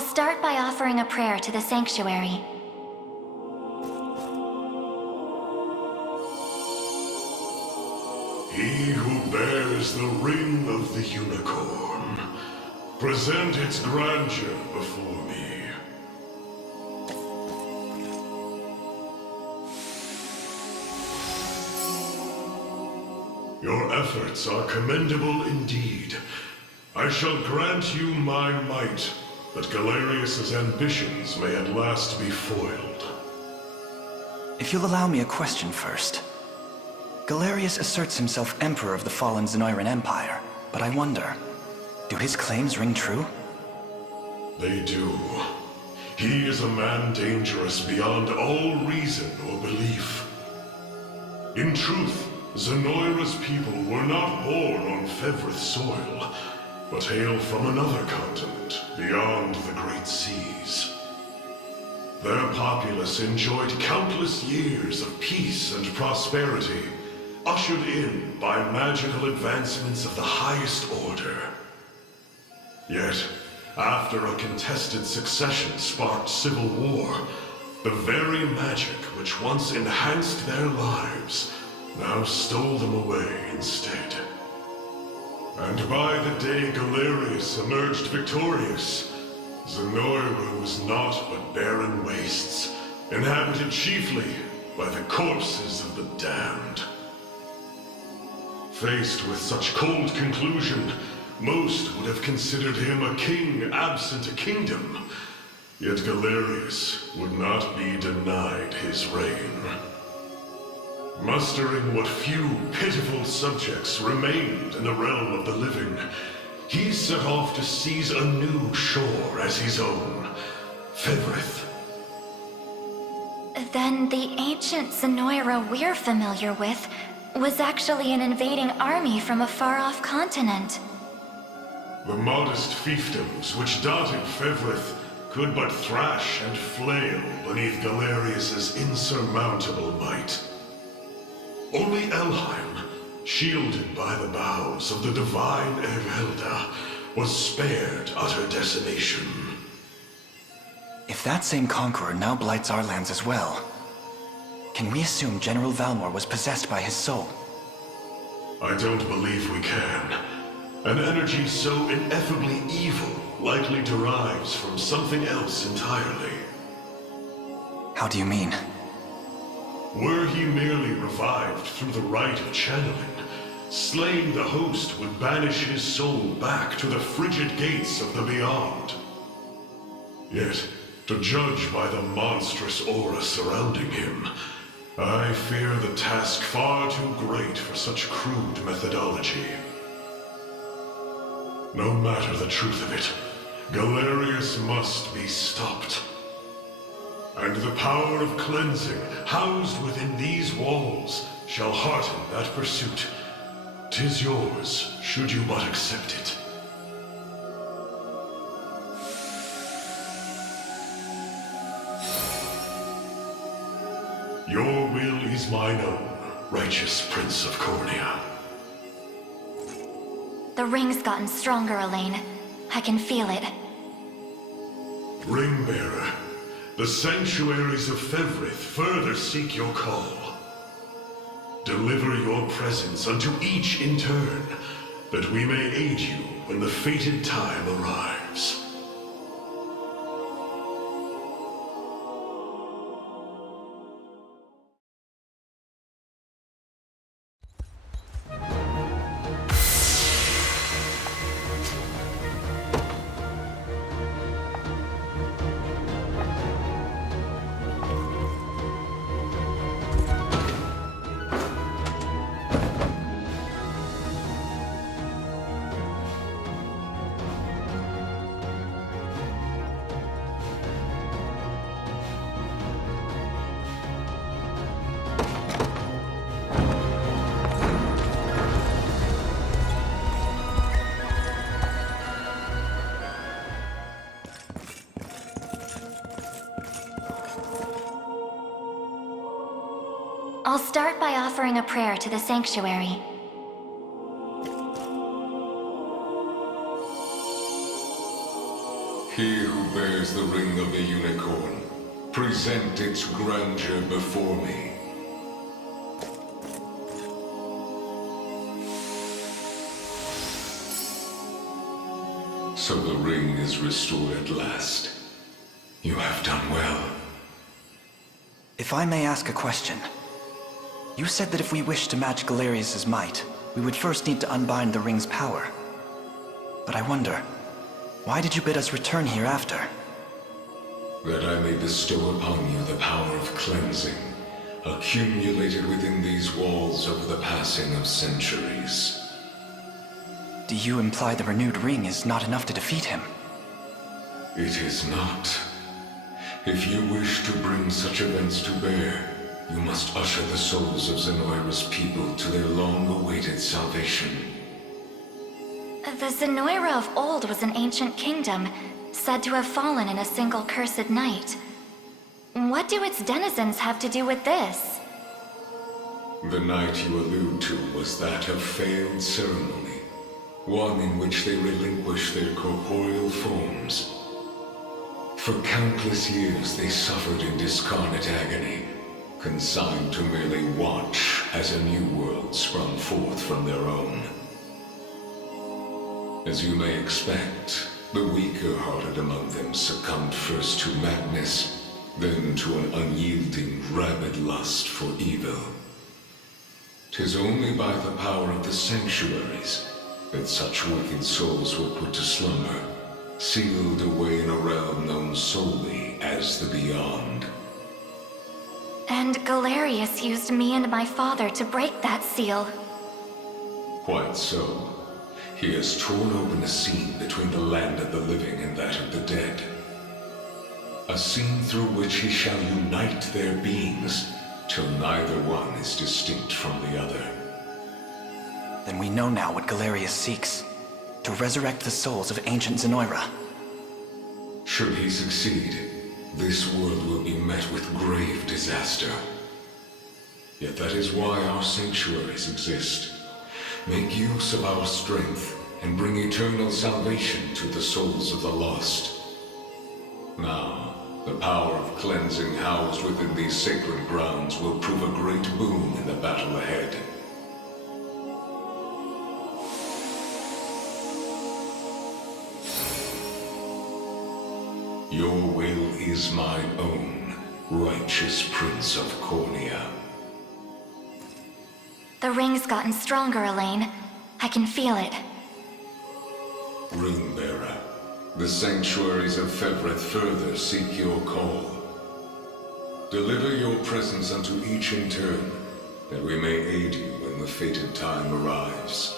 I'll start by offering a prayer to the sanctuary. He who bears the ring of the unicorn, present its grandeur before me. Your efforts are commendable indeed. I shall grant you my might, that Galerius's ambitions may at last be foiled. If you'll allow me a question first. Galerius asserts himself Emperor of the fallen Zenoiran Empire, but I wonder, do his claims ring true? They do. He is a man dangerous beyond all reason or belief. In truth, Zenoira's people were not born on Fevrith soil, but hail from another continent, beyond the Great Seas. Their populace enjoyed countless years of peace and prosperity, ushered in by magical advancements of the highest order. Yet, after a contested succession sparked civil war, the very magic which once enhanced their lives now stole them away instead. And by the day Galerius emerged victorious, Zenoira was naught but barren wastes, inhabited chiefly by the corpses of the damned. Faced with such cold conclusion, most would have considered him a king absent a kingdom. Yet Galerius would not be denied his reign. Mustering what few pitiful subjects remained in the realm of the living, he set off to seize a new shore as his own, Fevrith. Then the ancient Zenoira we're familiar with was actually an invading army from a far-off continent. The modest fiefdoms which dotted Fevrith could but thrash and flail beneath Galerius's insurmountable might. Only Elheim, shielded by the boughs of the divine Ervelda, was spared utter decimation. If that same conqueror now blights our lands as well, can we assume General Valmor was possessed by his soul? I don't believe we can. An energy so ineffably evil likely derives from something else entirely. How do you mean? Were he merely revived through the rite of channeling, slaying the host would banish his soul back to the frigid gates of the beyond. Yet, to judge by the monstrous aura surrounding him, I fear the task far too great for such crude methodology. No matter the truth of it, Galerius must be stopped. And the power of cleansing housed within these walls shall hearten that pursuit. 'Tis yours, should you but accept it. Your will is mine own, righteous Prince of Cornea. The ring's gotten stronger, Elaine. I can feel it. Ringbearer, the sanctuaries of Fevrith further seek your call. Deliver your presence unto each in turn, that we may aid you when the fated time arrives. I'll start by offering a prayer to the sanctuary. He who bears the ring of the unicorn, present its grandeur before me. So the ring is restored at last. You have done well. If I may ask a question. You said that if we wished to match Galerius' might, we would first need to unbind the ring's power. But I wonder, why did you bid us return here after? That I may bestow upon you the power of cleansing, accumulated within these walls over the passing of centuries. Do you imply the renewed ring is not enough to defeat him? It is not. If you wish to bring such events to bear, you must usher the souls of Zenoira's people to their long-awaited salvation. The Zenoira of old was an ancient kingdom, said to have fallen in a single cursed night. What do its denizens have to do with this? The night you allude to was that of failed ceremony, one in which they relinquished their corporeal forms. For countless years they suffered in discarnate agony, consigned to merely watch as a new world sprung forth from their own. As you may expect, the weaker-hearted among them succumbed first to madness, then to an unyielding, rabid lust for evil. 'Tis only by the power of the sanctuaries that such wicked souls were put to slumber, sealed away in a realm known solely as the Beyond. And Galerius used me and my father to break that seal. Quite so. He has torn open a seam between the land of the living and that of the dead. A seam through which he shall unite their beings, till neither one is distinct from the other. Then we know now what Galerius seeks. To resurrect the souls of ancient Zenoira. Should he succeed, this world will be met with grave disaster. Yet that is why our sanctuaries exist. Make use of our strength and bring eternal salvation to the souls of the lost. Now, the power of cleansing housed within these sacred grounds will prove a great boon in the battle ahead. Your will is mine own, righteous Prince of Cornea. The ring's gotten stronger, Elaine. I can feel it. Ringbearer, the sanctuaries of Fevreth further seek your call. Deliver your presence unto each in turn, that we may aid you when the fated time arrives.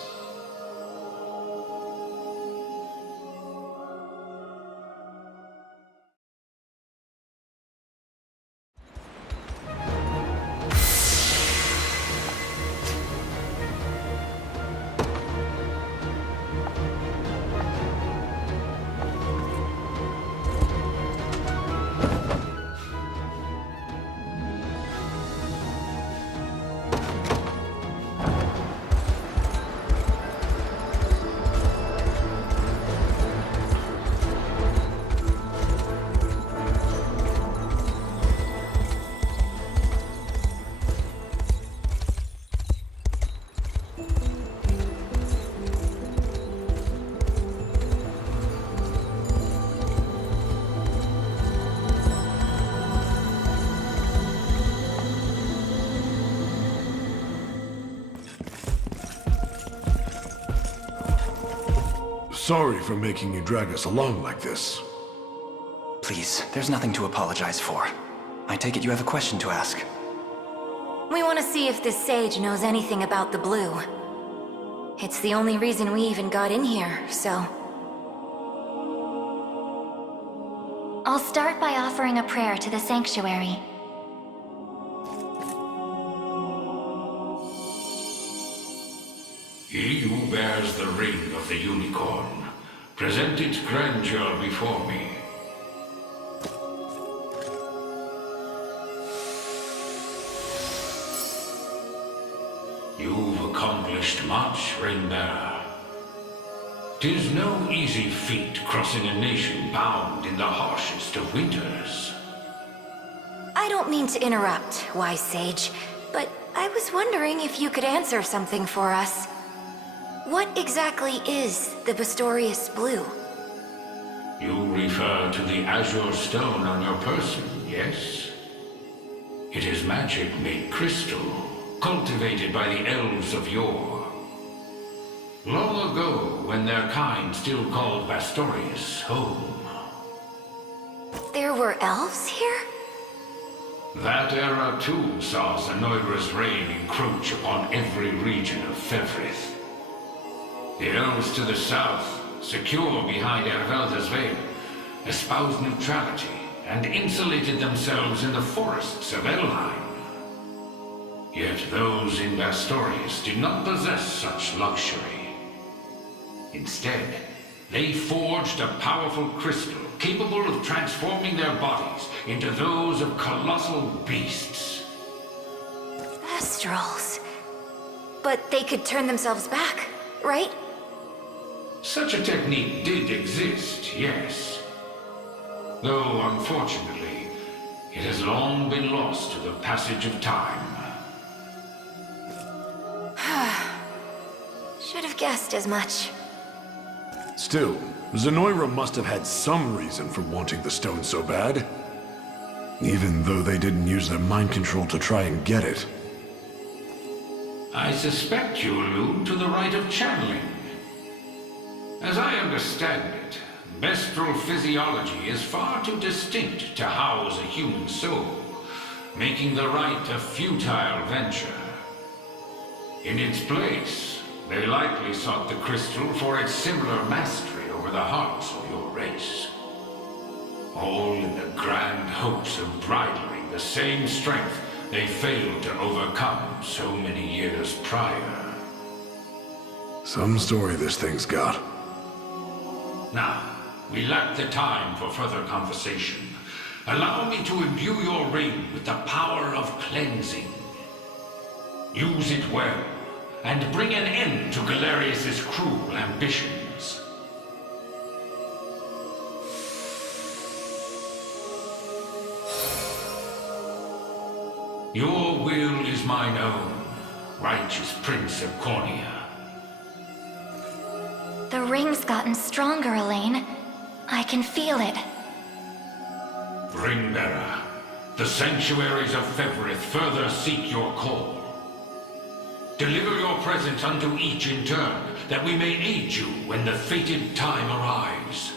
Sorry for making you drag us along like this. Please, there's nothing to apologize for. I take it you have a question to ask. We want to see if this sage knows anything about the blue. It's the only reason we even got in here, so... I'll start by offering a prayer to the sanctuary. He who bears the ring of the unicorn, present its grandeur before me. You've accomplished much, Ringbearer. 'Tis no easy feat crossing a nation bound in the harshest of winters. I don't mean to interrupt, wise sage, but I was wondering if you could answer something for us. What exactly is the Bastorius Blue? You refer to the azure stone on your person, yes? It is magic made crystal, cultivated by the elves of yore. Long ago, when their kind still called Bastorius home. There were elves here? That era too saw Zenoira's reign encroach upon every region of Fevrith. The elves to the south, secure behind Ervelda's veil, espoused neutrality and insulated themselves in the forests of Elheim. Yet those in Bastorius did not possess such luxury. Instead, they forged a powerful crystal capable of transforming their bodies into those of colossal beasts. Astrals. But they could turn themselves back, right? Such a technique did exist, yes. Though, unfortunately, it has long been lost to the passage of time. Should have guessed as much. Still, Zenoira must have had some reason for wanting the stone so bad. Even though they didn't use their mind control to try and get it. I suspect you allude to the rite of channeling. As I understand it, Bestral physiology is far too distinct to house a human soul, making the rite a futile venture. In its place, they likely sought the crystal for its similar mastery over the hearts of your race. All in the grand hopes of bridling the same strength they failed to overcome so many years prior. Some story this thing's got. Now, we lack the time for further conversation. Allow me to imbue your ring with the power of cleansing. Use it well, and bring an end to Galerius's cruel ambitions. Your will is mine own, righteous Prince of Cornea. The ring's gotten stronger, Elaine. I can feel it. Ringbearer, the sanctuaries of Fevrith further seek your call. Deliver your presence unto each in turn, that we may aid you when the fated time arrives.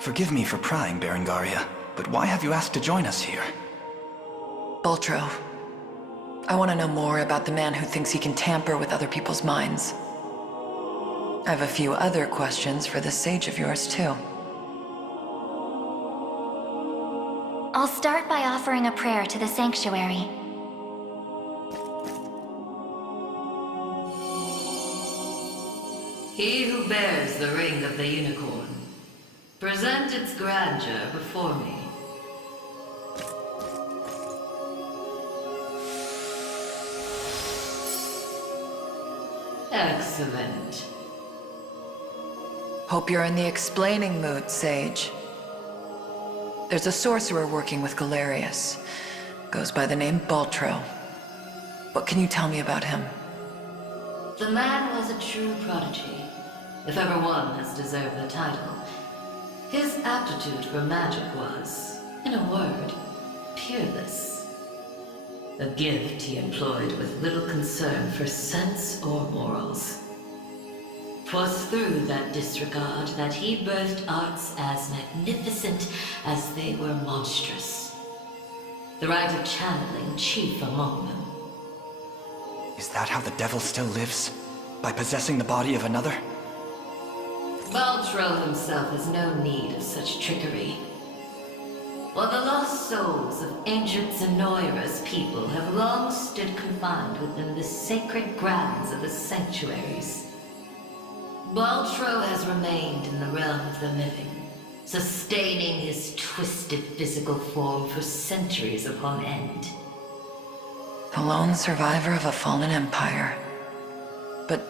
Forgive me for prying, Berengaria, but why have you asked to join us here? Balro, I want to know more about the man who thinks he can tamper with other people's minds. I have a few other questions for this sage of yours, too. I'll start by offering a prayer to the sanctuary. He who bears the ring of the unicorn, present its grandeur before me. Excellent. Hope you're in the explaining mood, Sage. There's a sorcerer working with Galerius. Goes by the name Balro. What can you tell me about him? The man was a true prodigy, if ever one has deserved the title. His aptitude for magic was, in a word, peerless. A gift he employed with little concern for sense or morals. 'Twas through that disregard that he birthed arts as magnificent as they were monstrous. The rite of channeling chief among them. Is that how the devil still lives? By possessing the body of another? Balro himself has no need of such trickery. While the lost souls of ancient Zenoira's people have long stood confined within the sacred grounds of the sanctuaries, Balro has remained in the realm of the living, sustaining his twisted physical form for centuries upon end. The lone survivor of a fallen empire. But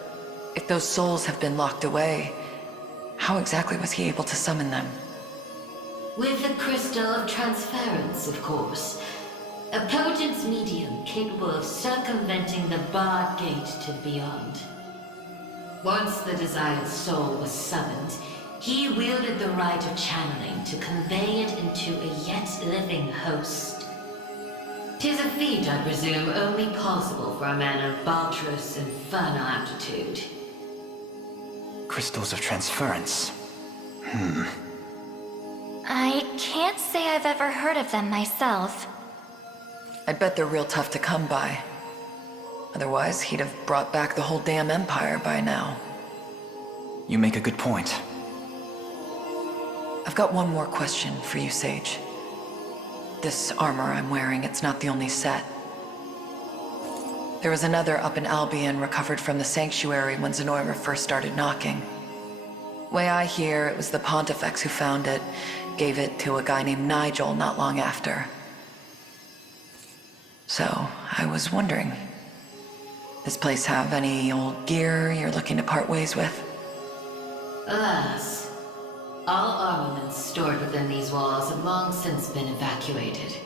if those souls have been locked away, how exactly was he able to summon them? With the crystal of transference, of course. A potent medium capable of circumventing the barred gate to the beyond. Once the desired soul was summoned, he wielded the rite of channeling to convey it into a yet living host. 'Tis a feat, I presume, only possible for a man of Baltro's infernal aptitude. Crystals of transference. I can't say I've ever heard of them myself. I bet they're real tough to come by. Otherwise, he'd have brought back the whole damn empire by now. You make a good point. I've got one more question for you, Sage. This armor I'm wearing, it's not the only set. There was another up in Albion recovered from the sanctuary when Zenoa first started knocking. Way I hear, it was the pontifex who found it, gave it to a guy named Nigel not long after. So, I was wondering, this place have any old gear you're looking to part ways with? Alas, all armaments stored within these walls have long since been evacuated.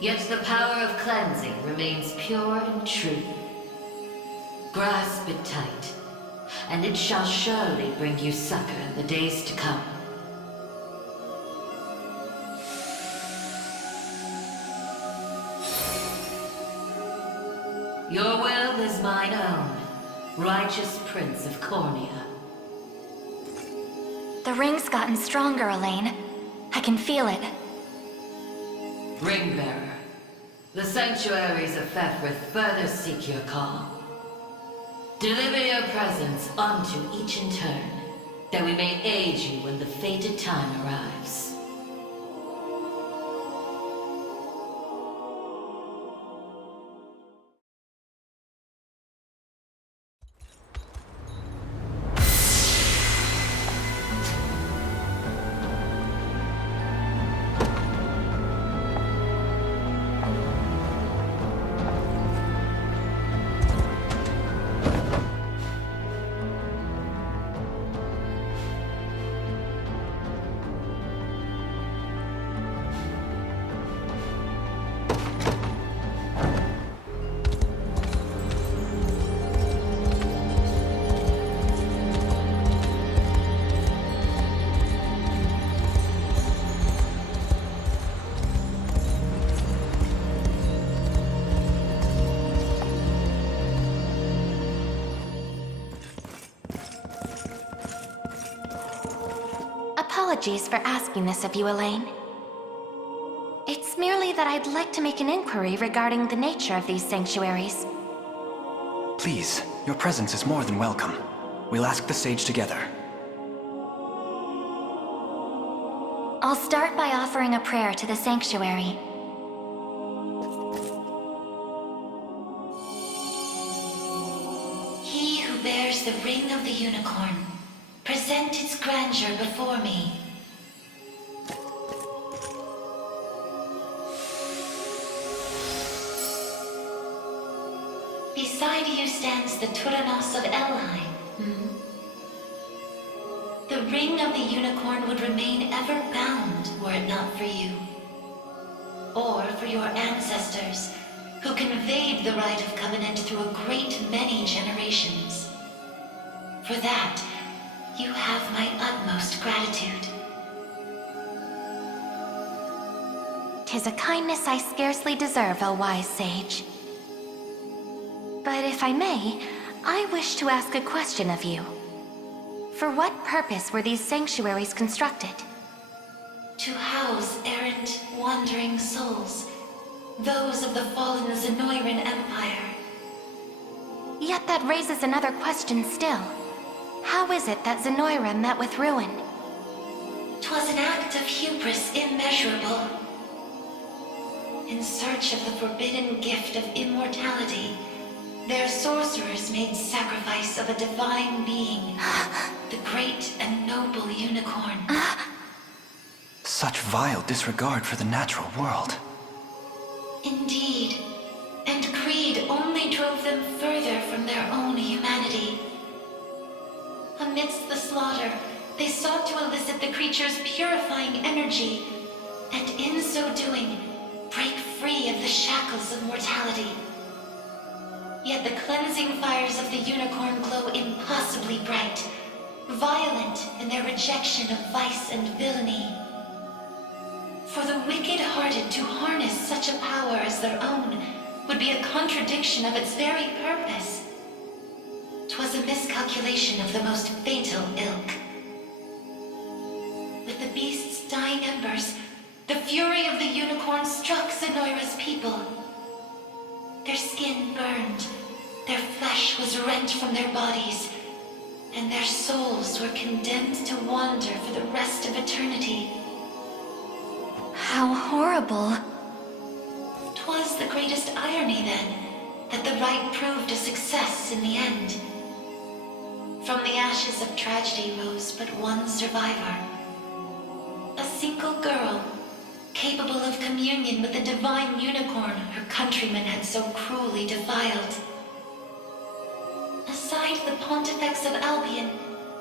Yet the power of cleansing remains pure and true. Grasp it tight, and it shall surely bring you succor in the days to come. Your will is mine own, righteous Prince of Cornea. The ring's gotten stronger, Elaine. I can feel it. Ringbearer, the sanctuaries of Fefrith further seek your call. Deliver your presence unto each in turn, that we may aid you when the fated time arrives. Apologies for asking this of you, Elaine. It's merely that I'd like to make an inquiry regarding the nature of these sanctuaries. Please, your presence is more than welcome. We'll ask the sage together. I'll start by offering a prayer to the sanctuary. He who bears the ring of the unicorn, present its grandeur before me. Beside you stands the Turanos of Elheim. The ring of the unicorn would remain ever bound were it not for you. or for your ancestors, who conveyed the rite of covenant through a great many generations. For that, you have my utmost gratitude. 'Tis a kindness I scarcely deserve, O wise sage. But if I may, I wish to ask a question of you. For what purpose were these sanctuaries constructed? To house errant, wandering souls, those of the fallen Zenoiran Empire. Yet that raises another question still. How is it that Zenoira met with ruin? 'Twas an act of hubris immeasurable. In search of the forbidden gift of immortality, their sorcerers made sacrifice of a divine being, the great and noble unicorn. Such vile disregard for the natural world. Indeed, and greed only drove them further from their own humanity. Amidst the slaughter, they sought to elicit the creature's purifying energy, and in so doing, break free of the shackles of mortality. Yet the cleansing fires of the unicorn glow impossibly bright, violent in their rejection of vice and villainy. For the wicked-hearted to harness such a power as their own would be a contradiction of its very purpose. 'Twas a miscalculation of the most fatal ilk. With the beast's dying embers, the fury of the unicorn struck Zenoira's people. Their skin burned, their flesh was rent from their bodies, and their souls were condemned to wander for the rest of eternity. How horrible. 'Twas the greatest irony, then, that the rite proved a success in the end. From the ashes of tragedy rose but one survivor. A single girl, capable of communion with the divine unicorn her countrymen had so cruelly defiled. Aside the pontifex of Albion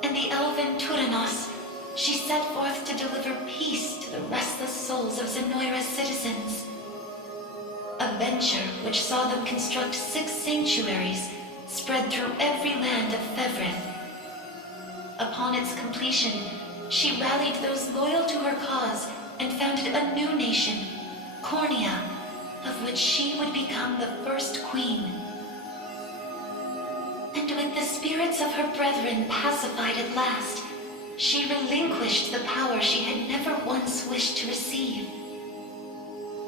and the elven Turanos, she set forth to deliver peace to the restless souls of Zenoira's citizens. A venture which saw them construct 6 sanctuaries spread through every land of Fevrith. Upon its completion, she rallied those loyal to her cause and founded a new nation, Cornea, of which she would become the first queen. And with the spirits of her brethren pacified at last, she relinquished the power she had never once wished to receive.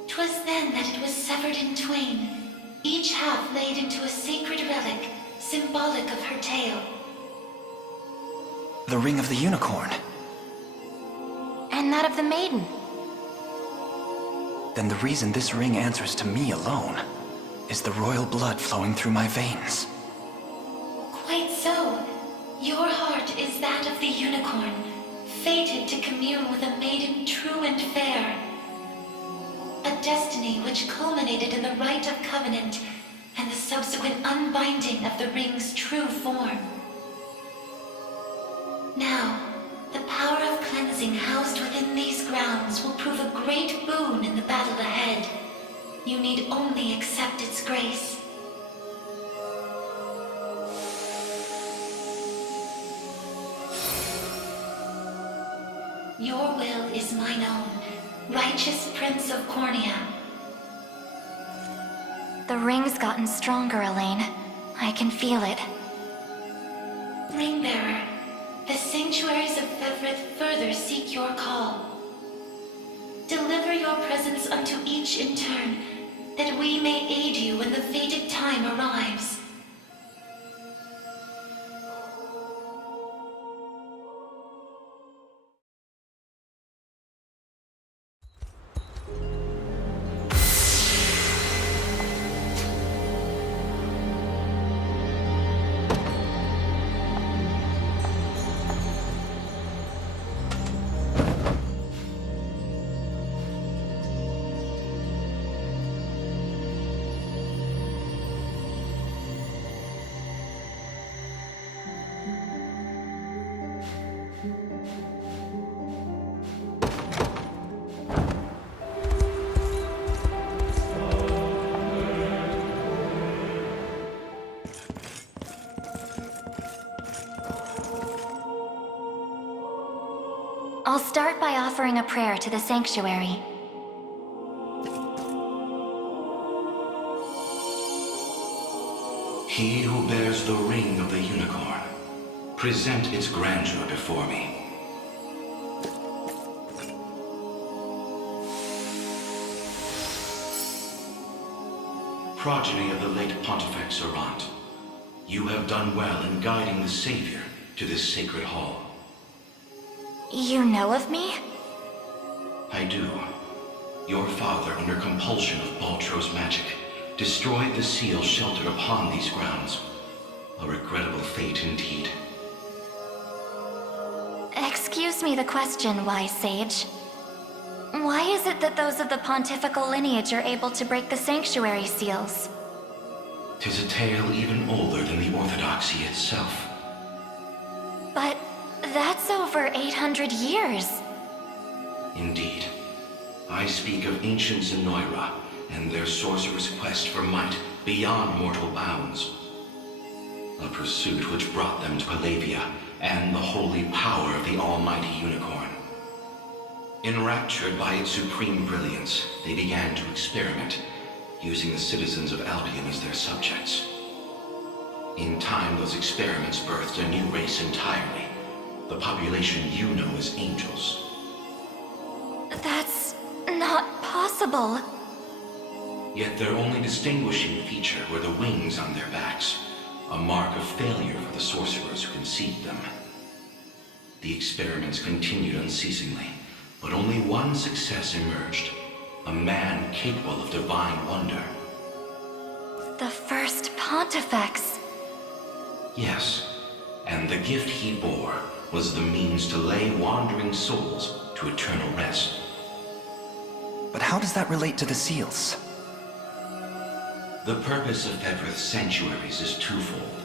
'Twas then that it was severed in twain, each half laid into a sacred relic, symbolic of her tale. The ring of the unicorn. And that of the maiden. Then the reason this ring answers to me alone is the royal blood flowing through my veins. Quite so. Your heart is that of the unicorn, fated to commune with a maiden true and fair. A destiny which culminated in the rite of covenant and the subsequent unbinding of the ring's true form. Now, the power of cleansing housed within these grounds will prove a great boon in the battle ahead. You need only accept its grace. Your will is mine own, righteous Prince of Cornea. The ring's gotten stronger, Elaine. I can feel it. Ringbearer, the sanctuaries of Fevrith further seek your call. Deliver your presence unto each in turn, that we may aid you when the fated time arrives. I'll start by offering a prayer to the sanctuary. He who bears the ring of the unicorn, present its grandeur before me. Progeny of the late Pontifex Errant, you have done well in guiding the Savior to this sacred hall. You know of me? I do. Your father, under compulsion of Baltro's magic, destroyed the seal sheltered upon these grounds. A regrettable fate indeed. Excuse me the question, wise sage. Why is it that those of the pontifical lineage are able to break the sanctuary seals? 'Tis a tale even older than the orthodoxy itself. But that's over 800 years. Indeed. I speak of ancient Zenoa and their sorcerer's quest for might beyond mortal bounds. A pursuit which brought them to Palavia and the holy power of the almighty unicorn. Enraptured by its supreme brilliance, they began to experiment, using the citizens of Albion as their subjects. In time, those experiments birthed a new race entirely. The population you know as angels. That's not possible. Yet their only distinguishing feature were the wings on their backs, a mark of failure for the sorcerers who conceived them. The experiments continued unceasingly, but only one success emerged. A man capable of divine wonder. The first pontifex. Yes, and the gift he bore was the means to lay wandering souls to eternal rest. But how does that relate to the seals? The purpose of Fevroth's sanctuaries is twofold.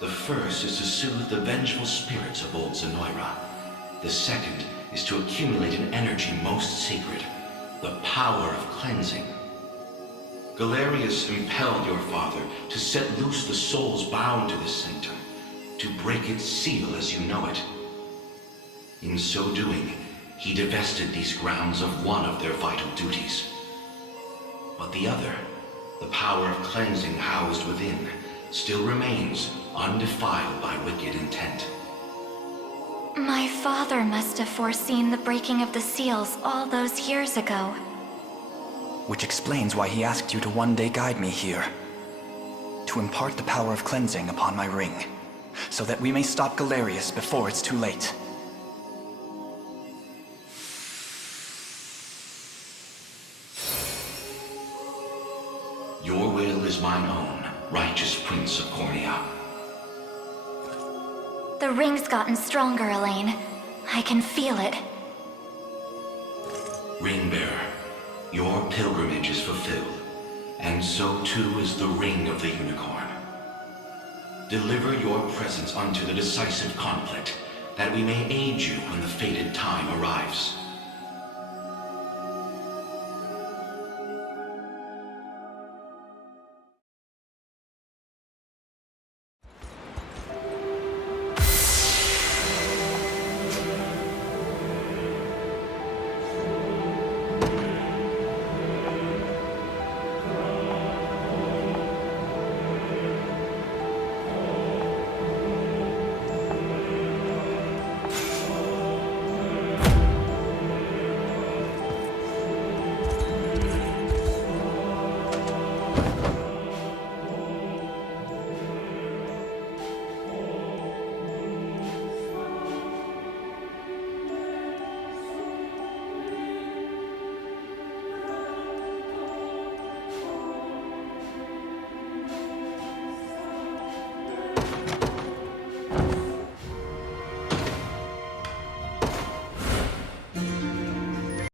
The first is to soothe the vengeful spirits of old Zenoa. The second is to accumulate an energy most sacred, the power of cleansing. Galerius impelled your father to set loose the souls bound to this sanctum, to break its seal as you know it. In so doing, he divested these grounds of one of their vital duties. But the other, the power of cleansing housed within, still remains undefiled by wicked intent. My father must have foreseen the breaking of the seals all those years ago. Which explains why he asked you to one day guide me here. To impart the power of cleansing upon my ring, so that we may stop Galerius before it's too late. Your will is mine own, righteous Prince of Cornea. The ring's gotten stronger, Elaine. I can feel it. Ringbearer, your pilgrimage is fulfilled, and so too is the ring of the unicorn. Deliver your presence unto the decisive conflict, that we may aid you when the fated time arrives.